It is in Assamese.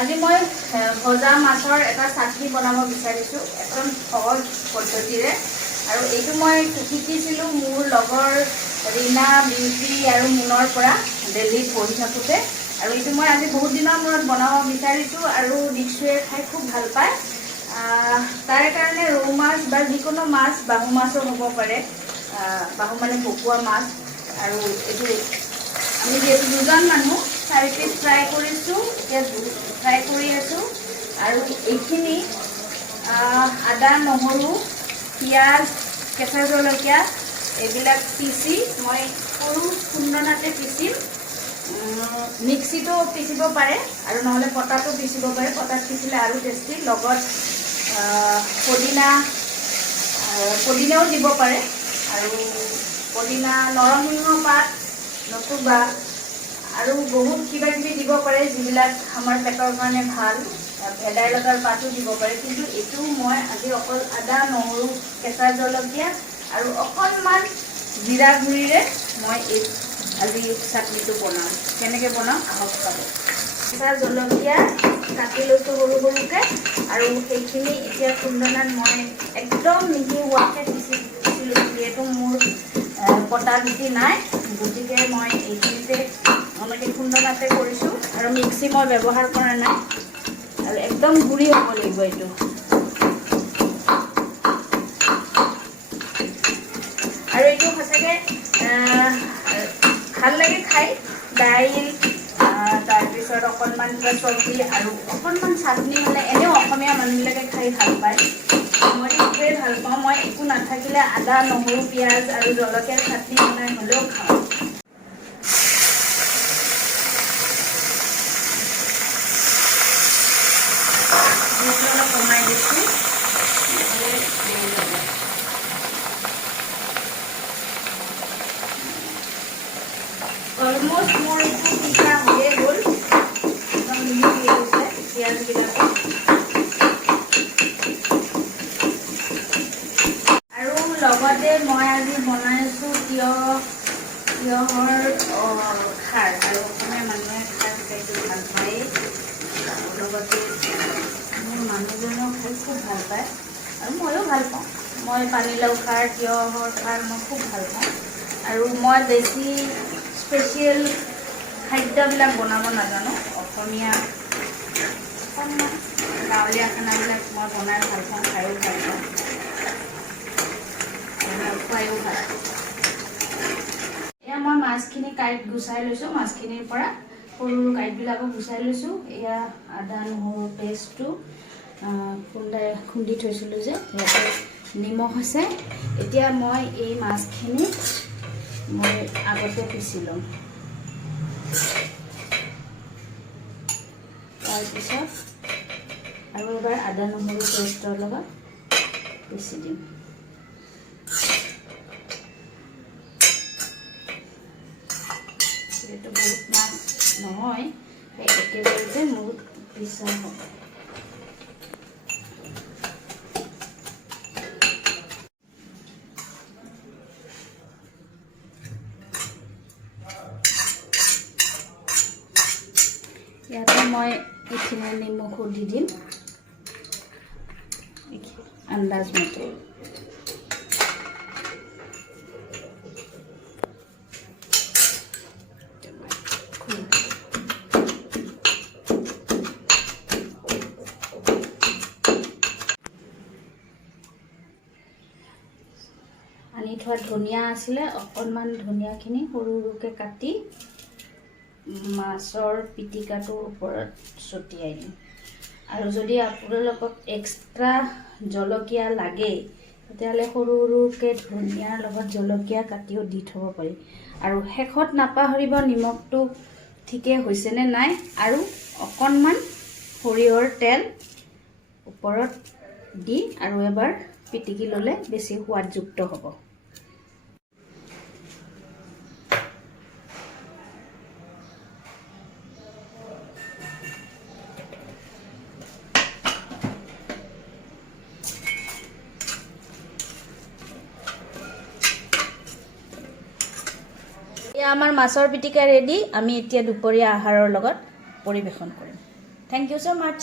আজি মই ভজা মাছৰ এটা চাটনি বনাব বিচাৰিছোঁ একদম সহজ পদ্ধতিৰে আৰু এইটো মই শিকিছিলোঁ মোৰ লগৰ ৰীনা বিউটি আৰু মুনৰ পৰা দিল্লীত পঢ়ি থাকোঁতে আৰু এইটো মই আজি বহুত দিনৰ মূৰত বনাব বিচাৰিছোঁ আৰু দিকচুৱে খাই খুব ভাল পায় তাৰ কাৰণে ৰৌ মাছ বা যিকোনো মাছ বাহু মাছো হ'ব পাৰে বাহু মানে ভকুৱা মাছ আৰু এইটো আমি যিহেতু দুজন মানুহ 4 পিচ ফ্ৰাই কৰিছোঁ এতিয়া ফ্ৰাই কৰি আছোঁ আৰু এইখিনি আদা নহৰু পিঁয়াজ কেঁচা জলকীয়া এইবিলাক পিচি মই সৰু খুন্দনাতে পিচিম মিক্সিটো পিচিব পাৰে আৰু নহ'লে পটাটো পিচিব পাৰে পটাত পিচিলে আৰু টেষ্টি লগত পদিনাও দিব পাৰে আৰু পদিনা নৰসিংহ পাত নতুবা আৰু বহুত কিবা কিবি দিব পাৰে যিবিলাক আমাৰ পেটৰ কাৰণে ভাল ভেদাইলতাৰ পাতো দিব পাৰে কিন্তু এইটো মই আজি অকল আদা নহৰু কেঁচা জলকীয়া আৰু অকণমান জিৰা গুড়িৰে মই এই আজি চাটনিটো বনাওঁ কেনেকৈ বনাওঁ আহক চাব কেঁচা জলকীয়া কাটি লৈছোঁ সৰু সৰুকৈ আৰু সেইখিনি এতিয়া খুন্দনাত মই একদম মিহি হোৱাকৈ পিচিছিলোঁ যিহেতু মোৰ পটা গুটি নাই গতিকে মই এইখিনিতে এনেকৈ খুন্দনাতে কৰিছোঁ আৰু মিক্সি মই ব্যৱহাৰ কৰা নাই আৰু একদম গুড়ি হ'ব লাগিব এইটো আৰু এইটো সঁচাকৈ ভাল লাগে খাই দাইল তাৰপিছত অকণমান কিবা চব্জি আৰু অকণমান চাটনি হ'লে এনেও অসমীয়া মানুহবিলাকে খাই ভাল পায় মই এইটোৱে ভাল পাওঁ মই একো নাথাকিলে আদা নহৰু পিঁয়াজ আৰু জলকীয়াৰ চাটনি বনাই হ'লেও খাওঁ অলপ কমাই দিছোঁ অলমষ্ট মোৰ এইটো পিঠা হৈয়ে গ'ল একদম মিহি হৈ গৈছে পিঁয়াজবিলাকো আৰু লগতে মই আজি বনাইছোঁ তিয়হৰ খাৰ আৰু অসমীয়া মানুহে খাৰ খাইটো ভাল পায়েই লগতে মোৰ মানুহজনেও খাই খুব ভাল পায় আৰু ময়ো ভাল পাওঁ মই পানীলাও খাৰ তিয়হৰ খাৰ মই খুব ভাল পাওঁ আৰু মই বেছি স্পেচিয়েল খাদ্যবিলাক বনাব নাজানো অসমীয়া অকণমান গাঁৱলীয়া খানাবিলাক মই বনাই ভাল পাওঁ খায়ো ভাল পাওঁ খুৱায়ো ভাল এয়া মই মাছখিনি কাঁইট গুচাই লৈছোঁ মাছখিনিৰ পৰা সৰু সৰু কাঁইটবিলাকো গুচাই লৈছোঁ এয়া আদা নহৰু পেষ্টটো খুন্দি থৈছিলোঁ যে ইয়াতে নিমখ আছে এতিয়া মই এই মাছখিনি মই আগতে পিচি ল'ম তাৰপিছত আৰু এবাৰ আদা নহৰু পেষ্টৰ লগত পিচি দিম এইটো বহুত মাছ নহয় একেবাৰতে মোৰ পিছা হ'ব ইয়াতে মই এইখিনি নিমখো দি দিম আন্দাজ মতে আনি থোৱা ধনিয়া আছিলে অকণমান ধনিয়াখিনি সৰু সৰুকৈ কাটি মাছৰ পিটিকাটোৰ ওপৰত ছটিয়াই দিম আৰু যদি আপোনালোকক এক্সট্ৰা জলকীয়া লাগে তেতিয়াহ'লে সৰু সৰুকৈ ধনিয়াৰ লগত জলকীয়া কাটিও দি থ'ব পাৰি আৰু শেষত নাপাহৰিব নিমখটো ঠিকে হৈছেনে নাই আৰু অকণমান সৰিয়হৰ তেল ওপৰত দি আৰু এবাৰ পিটিকি ল'লে বেছি সোৱাদযুক্ত হ'ব আমাৰ মাছৰ পিটিকা ৰেডি আমি এতিয়া দুপৰীয়া আহাৰৰ লগত পৰিবেশন কৰিম থেংক ইউ ছ' মাছ।